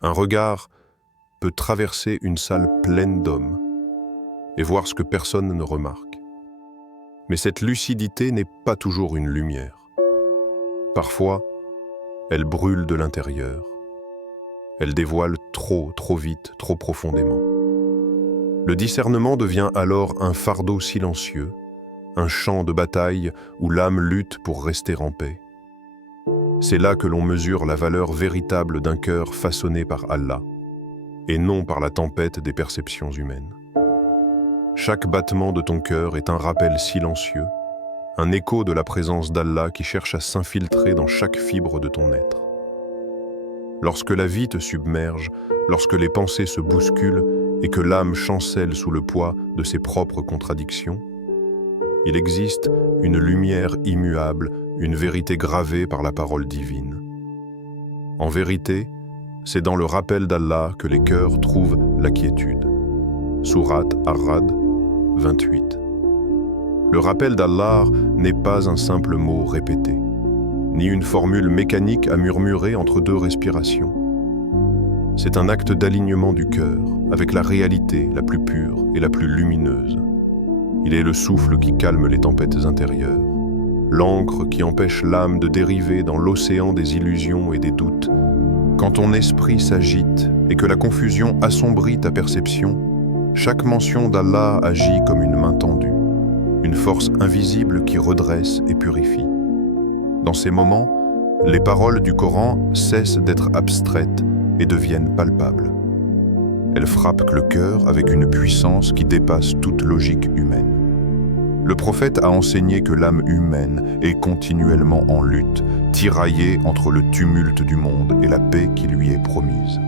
Un regard peut traverser une salle pleine d'hommes et voir ce que personne ne remarque. Mais cette lucidité n'est pas toujours une lumière. Parfois, elle brûle de l'intérieur. Elle dévoile trop vite, trop profondément. Le discernement devient alors un fardeau silencieux, un champ de bataille où l'âme lutte pour rester en paix. C'est là que l'on mesure la valeur véritable d'un cœur façonné par Allah, et non par la tempête des perceptions humaines. Chaque battement de ton cœur est un rappel silencieux, un écho de la présence d'Allah qui cherche à s'infiltrer dans chaque fibre de ton être. Lorsque la vie te submerge, lorsque les pensées se bousculent et que l'âme chancelle sous le poids de ses propres contradictions, il existe une lumière immuable, une vérité gravée par la parole divine. En vérité, c'est dans le rappel d'Allah que les cœurs trouvent la quiétude. Sourate Ar-Ra'd 28. Le rappel d'Allah n'est pas un simple mot répété, ni une formule mécanique à murmurer entre deux respirations. C'est un acte d'alignement du cœur avec la réalité la plus pure et la plus lumineuse. Il est le souffle qui calme les tempêtes intérieures, l'encre qui empêche l'âme de dériver dans l'océan des illusions et des doutes. Quand ton esprit s'agite et que la confusion assombrit ta perception, chaque mention d'Allah agit comme une main tendue, une force invisible qui redresse et purifie. Dans ces moments, les paroles du Coran cessent d'être abstraites et deviennent palpables. Elles frappent le cœur avec une puissance qui dépasse toute logique humaine. Le prophète a enseigné que l'âme humaine est continuellement en lutte, tiraillée entre le tumulte du monde et la paix qui lui est promise.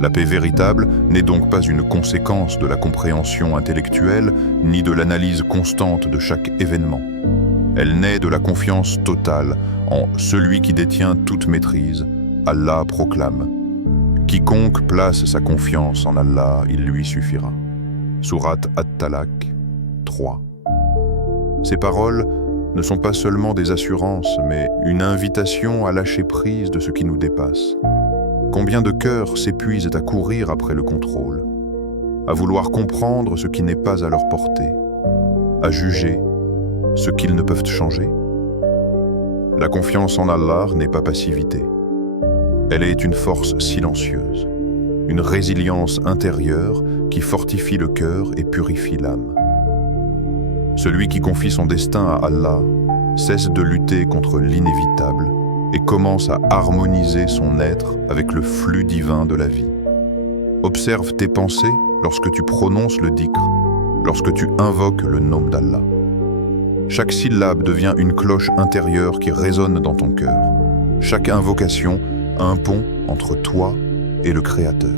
La paix véritable n'est donc pas une conséquence de la compréhension intellectuelle ni de l'analyse constante de chaque événement. Elle naît de la confiance totale en celui qui détient toute maîtrise. Allah proclame: quiconque place sa confiance en Allah, il lui suffira. Sourate At-Talaq 3. Ces paroles ne sont pas seulement des assurances, mais une invitation à lâcher prise de ce qui nous dépasse. Combien de cœurs s'épuisent à courir après le contrôle, à vouloir comprendre ce qui n'est pas à leur portée, à juger ce qu'ils ne peuvent changer? La confiance en Allah n'est pas passivité. Elle est une force silencieuse, une résilience intérieure qui fortifie le cœur et purifie l'âme. Celui qui confie son destin à Allah cesse de lutter contre l'inévitable et commence à harmoniser son être avec le flux divin de la vie. Observe tes pensées lorsque tu prononces le dhikr, lorsque tu invoques le nom d'Allah. Chaque syllabe devient une cloche intérieure qui résonne dans ton cœur. Chaque invocation, un pont entre toi et le Créateur.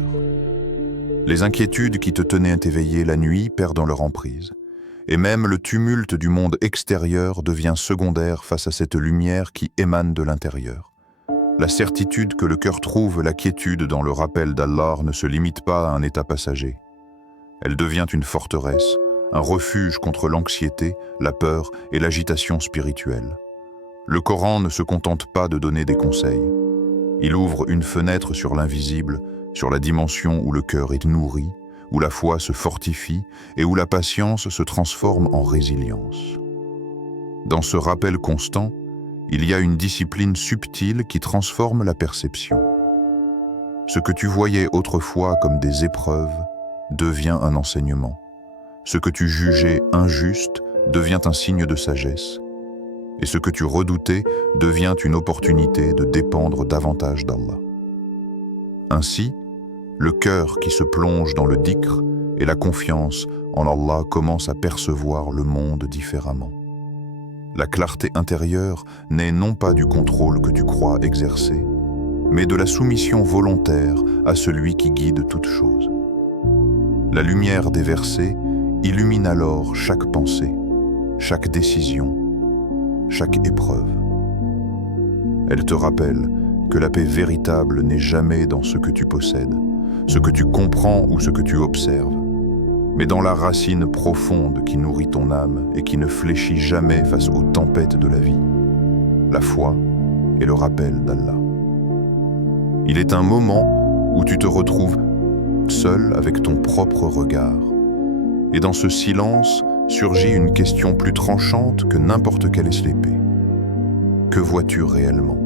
Les inquiétudes qui te tenaient éveillé la nuit perdent leur emprise. Et même le tumulte du monde extérieur devient secondaire face à cette lumière qui émane de l'intérieur. La certitude que le cœur trouve la quiétude dans le rappel d'Allah ne se limite pas à un état passager. Elle devient une forteresse, un refuge contre l'anxiété, la peur et l'agitation spirituelle. Le Coran ne se contente pas de donner des conseils. Il ouvre une fenêtre sur l'invisible, sur la dimension où le cœur est nourri, où la foi se fortifie et où la patience se transforme en résilience. Dans ce rappel constant, il y a une discipline subtile qui transforme la perception. Ce que tu voyais autrefois comme des épreuves devient un enseignement. Ce que tu jugeais injuste devient un signe de sagesse. Et ce que tu redoutais devient une opportunité de dépendre davantage d'Allah. Ainsi, le cœur qui se plonge dans le dhikr et la confiance en Allah commence à percevoir le monde différemment. La clarté intérieure naît non pas du contrôle que tu crois exercer, mais de la soumission volontaire à celui qui guide toute chose. La lumière des versets illumine alors chaque pensée, chaque décision, chaque épreuve. Elle te rappelle que la paix véritable n'est jamais dans ce que tu possèdes, ce que tu comprends ou ce que tu observes, mais dans la racine profonde qui nourrit ton âme et qui ne fléchit jamais face aux tempêtes de la vie, la foi et le rappel d'Allah. Il est un moment où tu te retrouves seul avec ton propre regard. Et dans ce silence surgit une question plus tranchante que n'importe quelle épée. Que vois-tu réellement?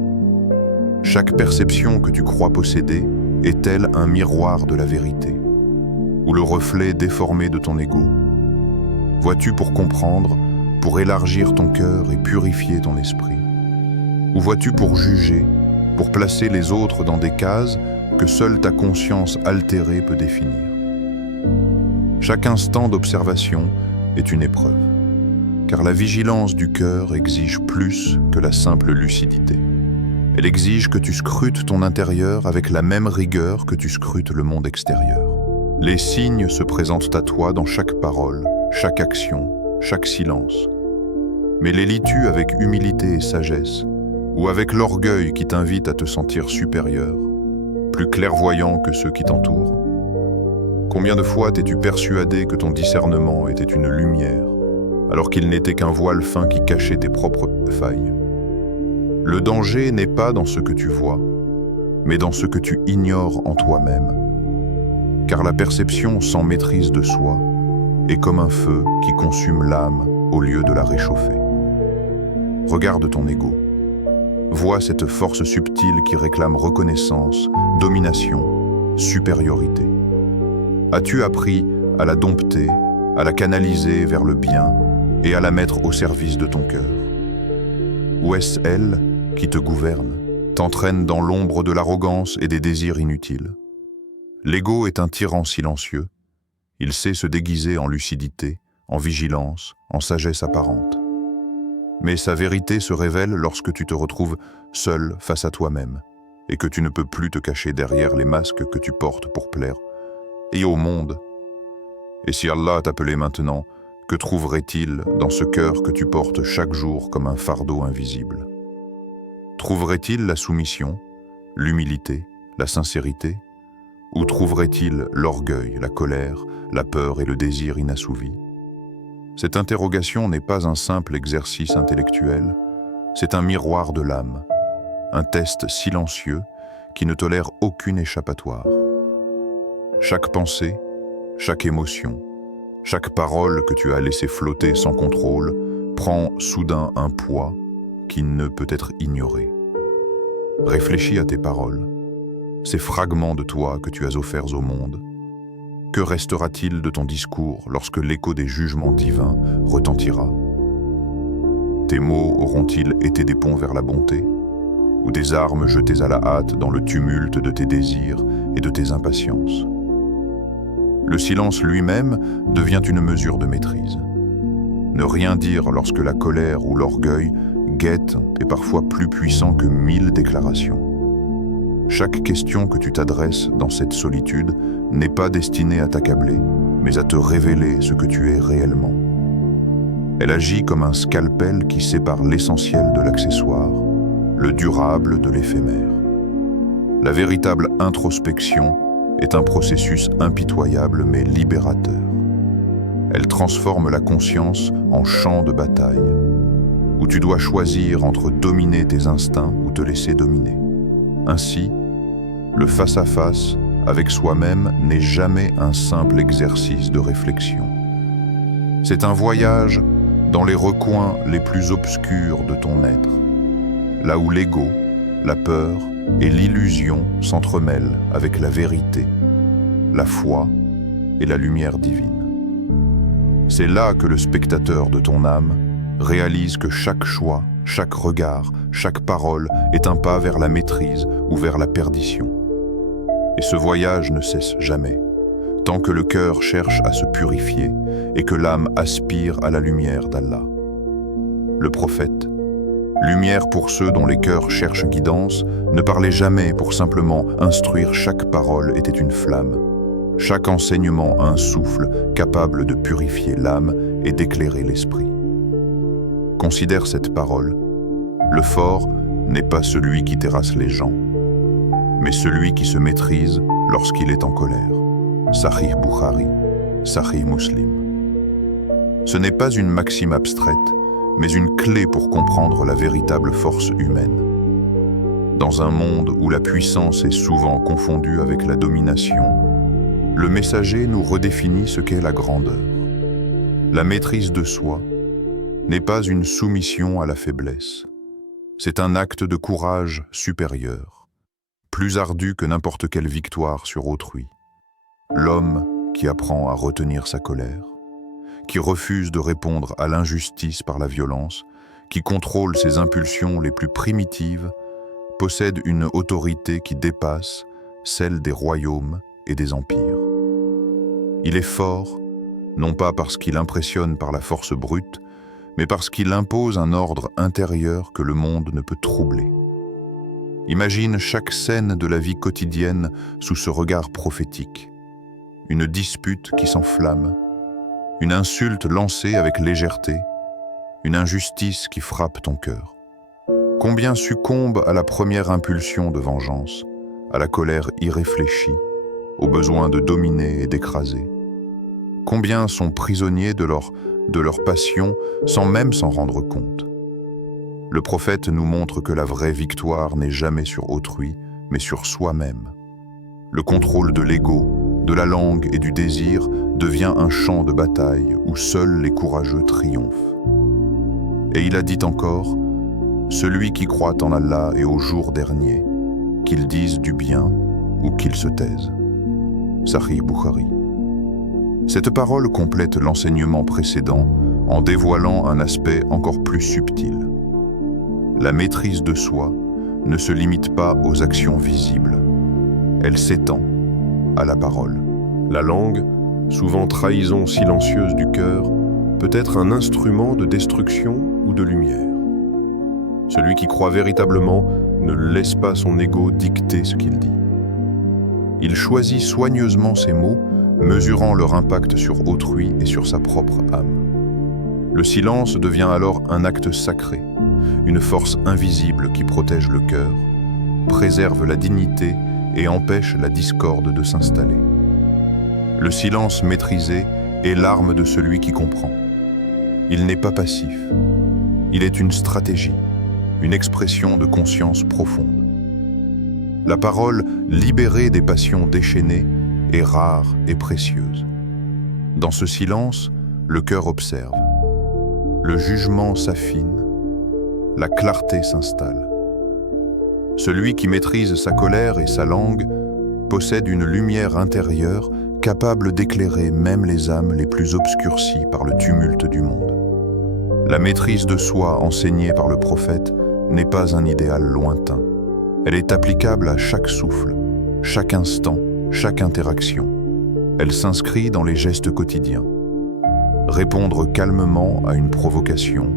Chaque perception que tu crois posséder est-elle un miroir de la vérité, ou le reflet déformé de ton ego? Vois-tu pour comprendre, pour élargir ton cœur et purifier ton esprit? Ou vois-tu pour juger, pour placer les autres dans des cases que seule ta conscience altérée peut définir? Chaque instant d'observation est une épreuve, car la vigilance du cœur exige plus que la simple lucidité. Elle exige que tu scrutes ton intérieur avec la même rigueur que tu scrutes le monde extérieur. Les signes se présentent à toi dans chaque parole, chaque action, chaque silence. Mais les lis-tu avec humilité et sagesse, ou avec l'orgueil qui t'invite à te sentir supérieur, plus clairvoyant que ceux qui t'entourent? Combien de fois t'es-tu persuadé que ton discernement était une lumière, alors qu'il n'était qu'un voile fin qui cachait tes propres failles? Le danger n'est pas dans ce que tu vois, mais dans ce que tu ignores en toi-même. Car la perception sans maîtrise de soi est comme un feu qui consume l'âme au lieu de la réchauffer. Regarde ton ego. Vois cette force subtile qui réclame reconnaissance, domination, supériorité. As-tu appris à la dompter, à la canaliser vers le bien et à la mettre au service de ton cœur? Ou est-ce elle qui te gouverne, t'entraîne dans l'ombre de l'arrogance et des désirs inutiles? L'ego est un tyran silencieux. Il sait se déguiser en lucidité, en vigilance, en sagesse apparente. Mais sa vérité se révèle lorsque tu te retrouves seul face à toi-même et que tu ne peux plus te cacher derrière les masques que tu portes pour plaire et au monde. Et si Allah t'appelait maintenant, que trouverait-il dans ce cœur que tu portes chaque jour comme un fardeau invisible? Trouverait-il la soumission, l'humilité, la sincérité? Ou trouverait-il l'orgueil, la colère, la peur et le désir inassouvi? Cette interrogation n'est pas un simple exercice intellectuel, c'est un miroir de l'âme, un test silencieux qui ne tolère aucune échappatoire. Chaque pensée, chaque émotion, chaque parole que tu as laissée flotter sans contrôle prend soudain un poids qui ne peut être ignoré. Réfléchis à tes paroles, ces fragments de toi que tu as offerts au monde. Que restera-t-il de ton discours lorsque l'écho des jugements divins retentira? Tes mots auront-ils été des ponts vers la bonté, ou des armes jetées à la hâte dans le tumulte de tes désirs et de tes impatiences? Le silence lui-même devient une mesure de maîtrise. Ne rien dire lorsque la colère ou l'orgueil guettent est parfois plus puissant que 1000 déclarations. Chaque question que tu t'adresses dans cette solitude n'est pas destinée à t'accabler, mais à te révéler ce que tu es réellement. Elle agit comme un scalpel qui sépare l'essentiel de l'accessoire, le durable de l'éphémère. La véritable introspection est un processus impitoyable mais libérateur. Elle transforme la conscience en champ de bataille, où tu dois choisir entre dominer tes instincts ou te laisser dominer. Ainsi, le face-à-face avec soi-même n'est jamais un simple exercice de réflexion. C'est un voyage dans les recoins les plus obscurs de ton être, là où l'ego, la peur et l'illusion s'entremêlent avec la vérité, la foi et la lumière divine. C'est là que le spectateur de ton âme réalise que chaque choix, chaque regard, chaque parole est un pas vers la maîtrise ou vers la perdition. Et ce voyage ne cesse jamais, tant que le cœur cherche à se purifier et que l'âme aspire à la lumière d'Allah. Le prophète, lumière pour ceux dont les cœurs cherchent guidance, ne parlait jamais pour simplement instruire. Chaque parole était une flamme, chaque enseignement un souffle capable de purifier l'âme et d'éclairer l'esprit. Considère cette parole. Le fort n'est pas celui qui terrasse les gens, mais celui qui se maîtrise lorsqu'il est en colère. Sahih Bukhari, Sahih Muslim. Ce n'est pas une maxime abstraite, mais une clé pour comprendre la véritable force humaine. Dans un monde où la puissance est souvent confondue avec la domination, le messager nous redéfinit ce qu'est la grandeur. La maîtrise de soi n'est pas une soumission à la faiblesse. C'est un acte de courage supérieur, plus ardu que n'importe quelle victoire sur autrui. L'homme qui apprend à retenir sa colère, qui refuse de répondre à l'injustice par la violence, qui contrôle ses impulsions les plus primitives, possède une autorité qui dépasse celle des royaumes et des empires. Il est fort, non pas parce qu'il impressionne par la force brute, mais parce qu'il impose un ordre intérieur que le monde ne peut troubler. Imagine chaque scène de la vie quotidienne sous ce regard prophétique. Une dispute qui s'enflamme, une insulte lancée avec légèreté, une injustice qui frappe ton cœur. Combien succombent à la première impulsion de vengeance, à la colère irréfléchie, au besoin de dominer et d'écraser? Combien sont prisonniers de leur passion sans même s'en rendre compte? Le prophète nous montre que la vraie victoire n'est jamais sur autrui, mais sur soi-même. Le contrôle de l'ego, de la langue et du désir devient un champ de bataille où seuls les courageux triomphent. Et il a dit encore, « Celui qui croit en Allah et au jour dernier, qu'il dise du bien ou qu'il se taise. » Sahih Bukhari. Cette parole complète l'enseignement précédent en dévoilant un aspect encore plus subtil. La maîtrise de soi ne se limite pas aux actions visibles. Elle s'étend à la parole. La langue, souvent trahison silencieuse du cœur, peut être un instrument de destruction ou de lumière. Celui qui croit véritablement ne laisse pas son ego dicter ce qu'il dit. Il choisit soigneusement ses mots, mesurant leur impact sur autrui et sur sa propre âme. Le silence devient alors un acte sacré, une force invisible qui protège le cœur, préserve la dignité et empêche la discorde de s'installer. Le silence maîtrisé est l'arme de celui qui comprend. Il n'est pas passif. Il est une stratégie, une expression de conscience profonde. La parole libérée des passions déchaînées est rare et précieuse. Dans ce silence, le cœur observe. Le jugement s'affine, la clarté s'installe. Celui qui maîtrise sa colère et sa langue possède une lumière intérieure capable d'éclairer même les âmes les plus obscurcies par le tumulte du monde. La maîtrise de soi enseignée par le prophète n'est pas un idéal lointain. Elle est applicable à chaque souffle, chaque instant, chaque interaction. Elle s'inscrit dans les gestes quotidiens. Répondre calmement à une provocation,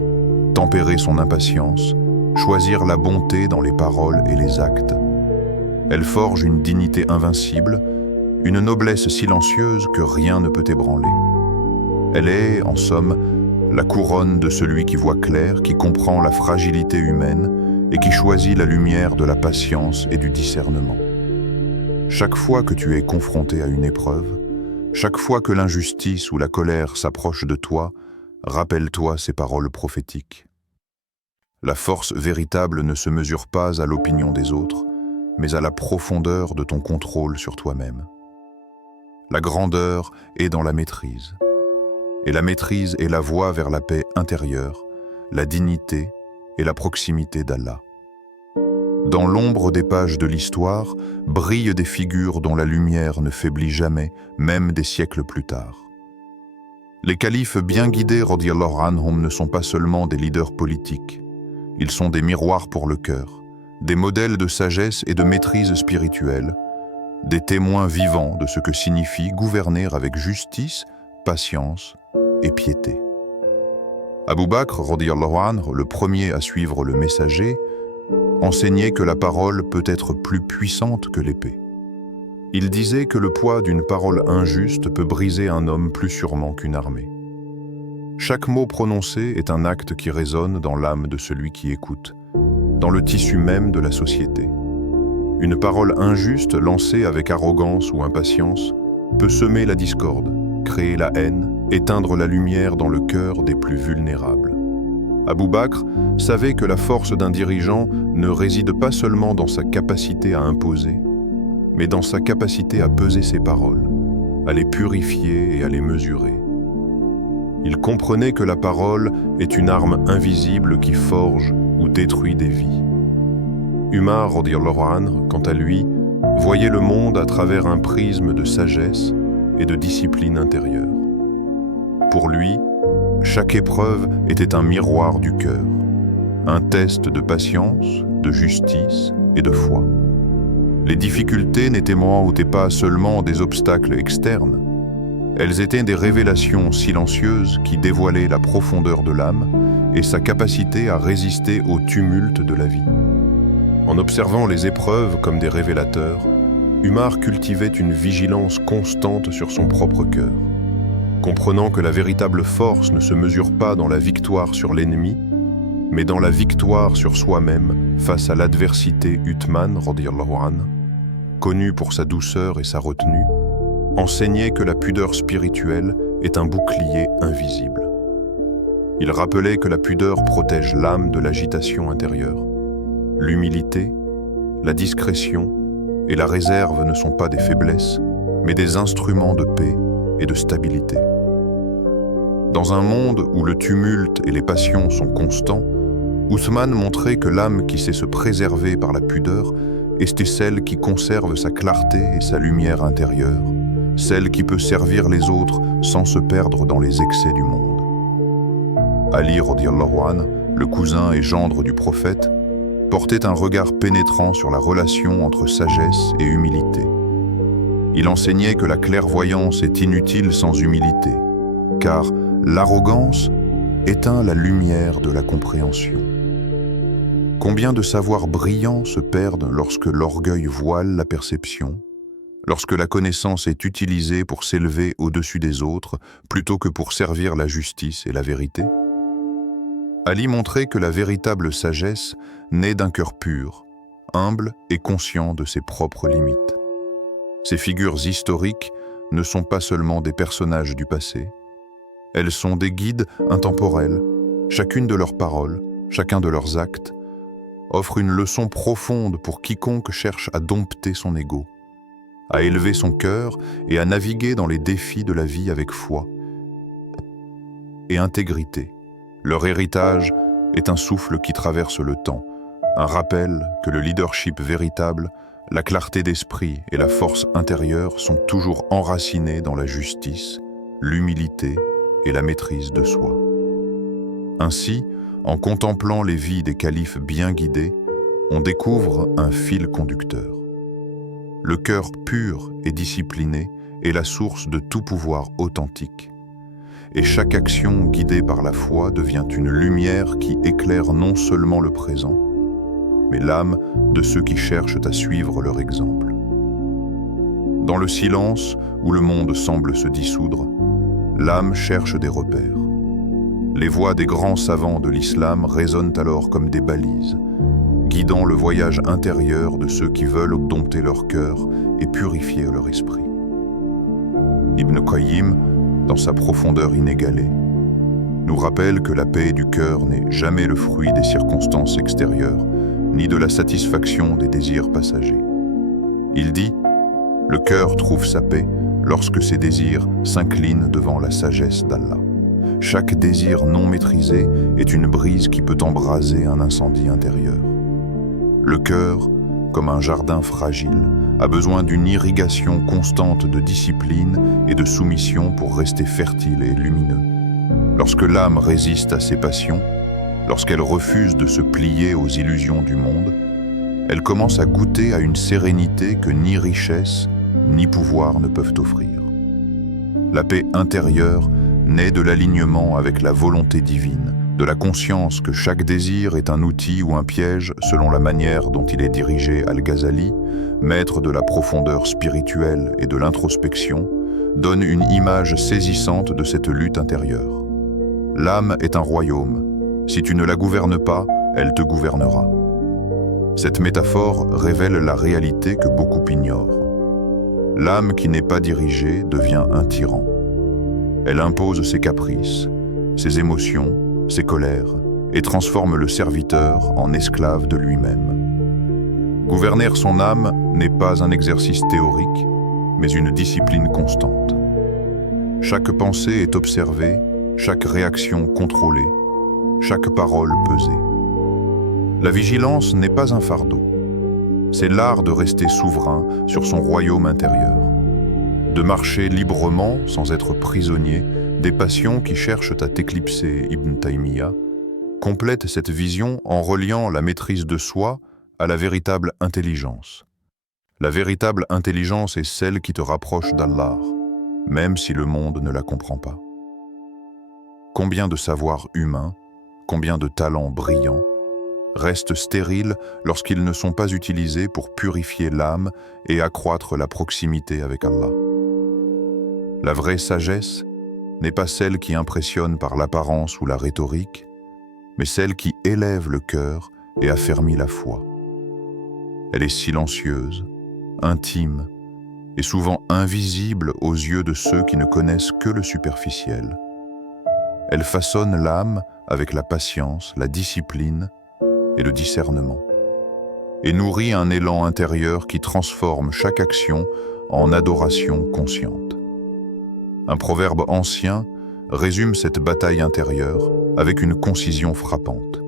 tempérer son impatience, choisir la bonté dans les paroles et les actes. Elle forge une dignité invincible, une noblesse silencieuse que rien ne peut ébranler. Elle est, en somme, la couronne de celui qui voit clair, qui comprend la fragilité humaine et qui choisit la lumière de la patience et du discernement. Chaque fois que tu es confronté à une épreuve, chaque fois que l'injustice ou la colère s'approche de toi, rappelle-toi ces paroles prophétiques. La force véritable ne se mesure pas à l'opinion des autres, mais à la profondeur de ton contrôle sur toi-même. La grandeur est dans la maîtrise. Et la maîtrise est la voie vers la paix intérieure, la dignité et la proximité d'Allah. Dans l'ombre des pages de l'histoire, brillent des figures dont la lumière ne faiblit jamais, même des siècles plus tard. Les califes bien guidés, radiyallahu anhum, ne sont pas seulement des leaders politiques. Ils sont des miroirs pour le cœur, des modèles de sagesse et de maîtrise spirituelle, des témoins vivants de ce que signifie gouverner avec justice, patience et piété. Abu Bakr, radiyallahu anhu, le premier à suivre le messager, enseignait que la parole peut être plus puissante que l'épée. Il disait que le poids d'une parole injuste peut briser un homme plus sûrement qu'une armée. Chaque mot prononcé est un acte qui résonne dans l'âme de celui qui écoute, dans le tissu même de la société. Une parole injuste lancée avec arrogance ou impatience peut semer la discorde, créer la haine, éteindre la lumière dans le cœur des plus vulnérables. Abou Bakr savait que la force d'un dirigeant ne réside pas seulement dans sa capacité à imposer, mais dans sa capacité à peser ses paroles, à les purifier et à les mesurer. Il comprenait que la parole est une arme invisible qui forge ou détruit des vies. Umar radhiyallahu anhu, quant à lui, voyait le monde à travers un prisme de sagesse et de discipline intérieure. Pour lui, chaque épreuve était un miroir du cœur, un test de patience, de justice et de foi. Les difficultés n'étaient pas seulement des obstacles externes, elles étaient des révélations silencieuses qui dévoilaient la profondeur de l'âme et sa capacité à résister au tumulte de la vie. En observant les épreuves comme des révélateurs, Umar cultivait une vigilance constante sur son propre cœur. Comprenant que la véritable force ne se mesure pas dans la victoire sur l'ennemi, mais dans la victoire sur soi-même face à l'adversité, Uthman radhiyallahu anhu, connu pour sa douceur et sa retenue, enseignait que la pudeur spirituelle est un bouclier invisible. Il rappelait que la pudeur protège l'âme de l'agitation intérieure. L'humilité, la discrétion et la réserve ne sont pas des faiblesses, mais des instruments de paix et de stabilité. Dans un monde où le tumulte et les passions sont constants, Uthman montrait que l'âme qui sait se préserver par la pudeur est celle qui conserve sa clarté et sa lumière intérieure, celle qui peut servir les autres sans se perdre dans les excès du monde. Ali radhiyallahu anhu, le cousin et gendre du prophète, portait un regard pénétrant sur la relation entre sagesse et humilité. Il enseignait que la clairvoyance est inutile sans humilité, car l'arrogance éteint la lumière de la compréhension. Combien de savoirs brillants se perdent lorsque l'orgueil voile la perception, lorsque la connaissance est utilisée pour s'élever au-dessus des autres plutôt que pour servir la justice et la vérité? Ali montrait que la véritable sagesse naît d'un cœur pur, humble et conscient de ses propres limites. Ces figures historiques ne sont pas seulement des personnages du passé, elles sont des guides intemporels. Chacune de leurs paroles, chacun de leurs actes, offre une leçon profonde pour quiconque cherche à dompter son ego, à élever son cœur et à naviguer dans les défis de la vie avec foi et intégrité. Leur héritage est un souffle qui traverse le temps, un rappel que le leadership véritable, la clarté d'esprit et la force intérieure sont toujours enracinés dans la justice, l'humilité et la maîtrise de soi. Ainsi, en contemplant les vies des califes bien guidés, on découvre un fil conducteur. Le cœur pur et discipliné est la source de tout pouvoir authentique. Et chaque action guidée par la foi devient une lumière qui éclaire non seulement le présent, mais l'âme de ceux qui cherchent à suivre leur exemple. Dans le silence où le monde semble se dissoudre, l'âme cherche des repères. Les voix des grands savants de l'islam résonnent alors comme des balises, guidant le voyage intérieur de ceux qui veulent dompter leur cœur et purifier leur esprit. Ibn Qayyim, dans sa profondeur inégalée, nous rappelle que la paix du cœur n'est jamais le fruit des circonstances extérieures, ni de la satisfaction des désirs passagers. Il dit « Le cœur trouve sa paix lorsque ses désirs s'inclinent devant la sagesse d'Allah. Chaque désir non maîtrisé est une brise qui peut embraser un incendie intérieur. Le cœur, comme un jardin fragile, a besoin d'une irrigation constante de discipline et de soumission pour rester fertile et lumineux. Lorsque l'âme résiste à ses passions, lorsqu'elle refuse de se plier aux illusions du monde, elle commence à goûter à une sérénité que ni richesse ni pouvoir ne peuvent offrir. La paix intérieure naît de l'alignement avec la volonté divine, de la conscience que chaque désir est un outil ou un piège selon la manière dont il est dirigé. Al-Ghazali, maître de la profondeur spirituelle et de l'introspection, donne une image saisissante de cette lutte intérieure. L'âme est un royaume. Si tu ne la gouvernes pas, elle te gouvernera. Cette métaphore révèle la réalité que beaucoup ignorent. L'âme qui n'est pas dirigée devient un tyran. Elle impose ses caprices, ses émotions, ses colères et transforme le serviteur en esclave de lui-même. Gouverner son âme n'est pas un exercice théorique, mais une discipline constante. Chaque pensée est observée, chaque réaction contrôlée, chaque parole pesée. La vigilance n'est pas un fardeau. C'est l'art de rester souverain sur son royaume intérieur, de marcher librement sans être prisonnier des passions qui cherchent à t'éclipser. Ibn Taymiyyah complète cette vision en reliant la maîtrise de soi à la véritable intelligence. La véritable intelligence est celle qui te rapproche d'Allah, même si le monde ne la comprend pas. Combien de savoirs humains, combien de talents brillants restent stériles lorsqu'ils ne sont pas utilisés pour purifier l'âme et accroître la proximité avec Allah. La vraie sagesse n'est pas celle qui impressionne par l'apparence ou la rhétorique, mais celle qui élève le cœur et affermit la foi. Elle est silencieuse, intime et souvent invisible aux yeux de ceux qui ne connaissent que le superficiel. Elle façonne l'âme avec la patience, la discipline et le discernement, et nourrit un élan intérieur qui transforme chaque action en adoration consciente. Un proverbe ancien résume cette bataille intérieure avec une concision frappante.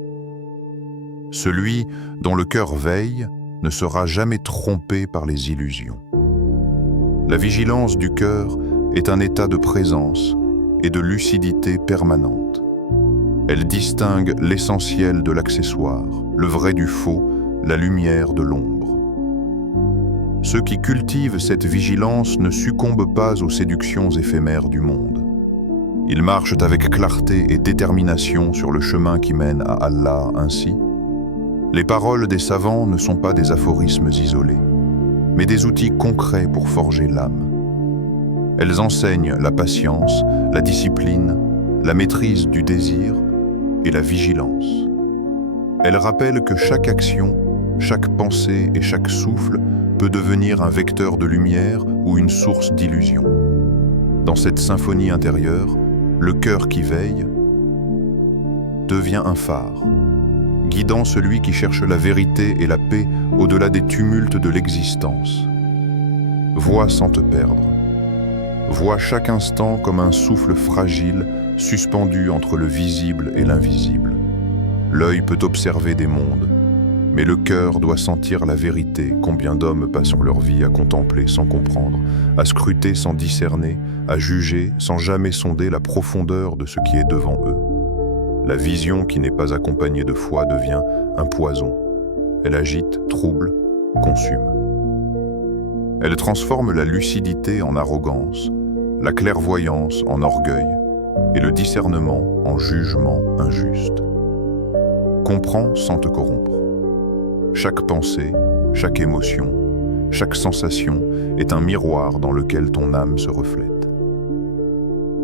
Celui dont le cœur veille ne sera jamais trompé par les illusions. La vigilance du cœur est un état de présence et de lucidité permanente. Elle distingue l'essentiel de l'accessoire, le vrai du faux, la lumière de l'ombre. Ceux qui cultivent cette vigilance ne succombent pas aux séductions éphémères du monde. Ils marchent avec clarté et détermination sur le chemin qui mène à Allah ainsi. Les paroles des savants ne sont pas des aphorismes isolés, mais des outils concrets pour forger l'âme. Elles enseignent la patience, la discipline, la maîtrise du désir et la vigilance. Elles rappellent que chaque action, chaque pensée et chaque souffle peut devenir un vecteur de lumière ou une source d'illusion. Dans cette symphonie intérieure, le cœur qui veille devient un phare, guidant celui qui cherche la vérité et la paix au-delà des tumultes de l'existence. Vois sans te perdre. Vois chaque instant comme un souffle fragile suspendu entre le visible et l'invisible. L'œil peut observer des mondes, mais le cœur doit sentir la vérité. Combien d'hommes passent leur vie à contempler sans comprendre, à scruter sans discerner, à juger sans jamais sonder la profondeur de ce qui est devant eux. La vision qui n'est pas accompagnée de foi devient un poison. Elle agite, trouble, consume. Elle transforme la lucidité en arrogance, la clairvoyance en orgueil et le discernement en jugement injuste. Comprends sans te corrompre. Chaque pensée, chaque émotion, chaque sensation est un miroir dans lequel ton âme se reflète.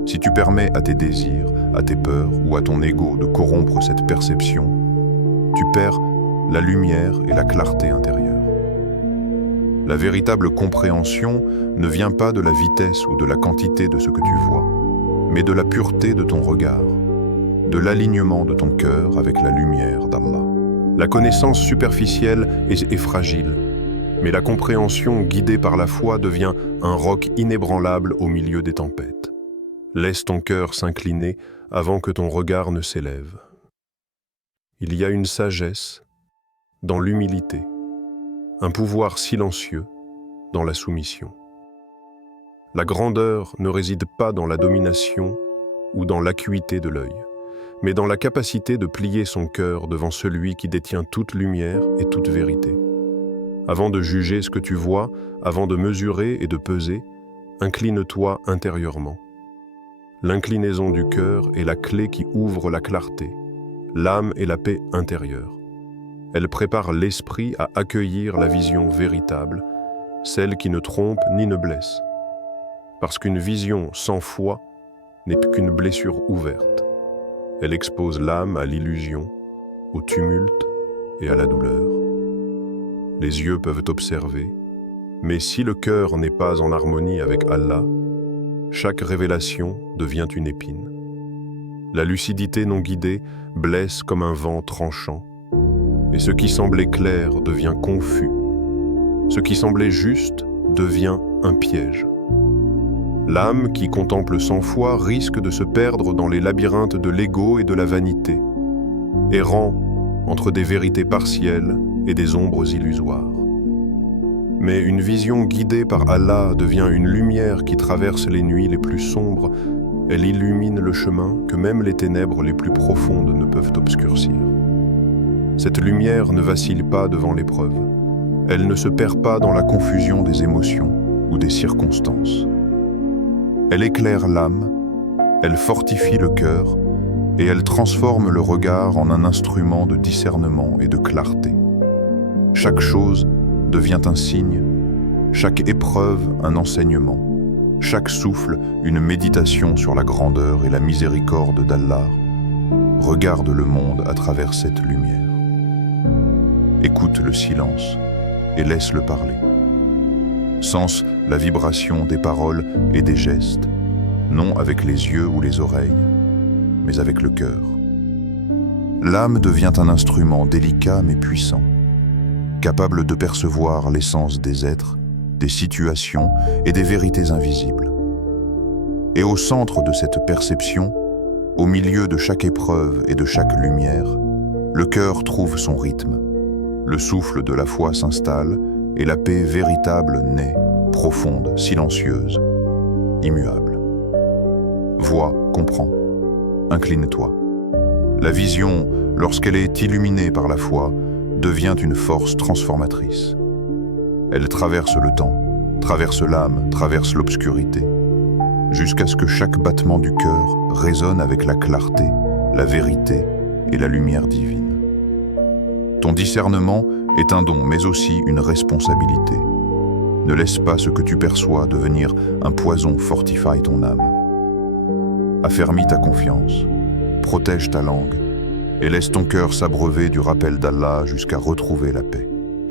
Si tu permets à tes désirs, à tes peurs ou à ton ego de corrompre cette perception, tu perds la lumière et la clarté intérieure. La véritable compréhension ne vient pas de la vitesse ou de la quantité de ce que tu vois, mais de la pureté de ton regard, de l'alignement de ton cœur avec la lumière d'Allah. La connaissance superficielle est fragile, mais la compréhension guidée par la foi devient un roc inébranlable au milieu des tempêtes. Laisse ton cœur s'incliner avant que ton regard ne s'élève. Il y a une sagesse dans l'humilité, un pouvoir silencieux dans la soumission. La grandeur ne réside pas dans la domination ou dans l'acuité de l'œil, mais dans la capacité de plier son cœur devant celui qui détient toute lumière et toute vérité. Avant de juger ce que tu vois, avant de mesurer et de peser, incline-toi intérieurement. L'inclinaison du cœur est la clé qui ouvre la clarté, l'âme et la paix intérieure. Elle prépare l'esprit à accueillir la vision véritable, celle qui ne trompe ni ne blesse. Parce qu'une vision sans foi n'est qu'une blessure ouverte. Elle expose l'âme à l'illusion, au tumulte et à la douleur. Les yeux peuvent observer, mais si le cœur n'est pas en harmonie avec Allah, chaque révélation devient une épine. La lucidité non guidée blesse comme un vent tranchant, et ce qui semblait clair devient confus. Ce qui semblait juste devient un piège. L'âme qui contemple sans foi risque de se perdre dans les labyrinthes de l'ego et de la vanité, errant entre des vérités partielles et des ombres illusoires. Mais une vision guidée par Allah devient une lumière qui traverse les nuits les plus sombres. Elle illumine le chemin que même les ténèbres les plus profondes ne peuvent obscurcir. Cette lumière ne vacille pas devant l'épreuve. Elle ne se perd pas dans la confusion des émotions ou des circonstances. Elle éclaire l'âme, elle fortifie le cœur et elle transforme le regard en un instrument de discernement et de clarté. Chaque chose devient un signe, chaque épreuve un enseignement, chaque souffle une méditation sur la grandeur et la miséricorde d'Allah. Regarde le monde à travers cette lumière. Écoute le silence et laisse-le parler. Sens la vibration des paroles et des gestes, non avec les yeux ou les oreilles, mais avec le cœur. L'âme devient un instrument délicat mais puissant, capable de percevoir l'essence des êtres, des situations et des vérités invisibles. Et au centre de cette perception, au milieu de chaque épreuve et de chaque lumière, le cœur trouve son rythme. Le souffle de la foi s'installe et la paix véritable naît, profonde, silencieuse, immuable. Vois, comprends, incline-toi. La vision, lorsqu'elle est illuminée par la foi, devient une force transformatrice. Elle traverse le temps, traverse l'âme, traverse l'obscurité, jusqu'à ce que chaque battement du cœur résonne avec la clarté, la vérité et la lumière divine. Ton discernement est un don, mais aussi une responsabilité. Ne laisse pas ce que tu perçois devenir un poison fortifie ton âme. Affermis ta confiance, protège ta langue et laisse ton cœur s'abreuver du rappel d'Allah jusqu'à retrouver la paix.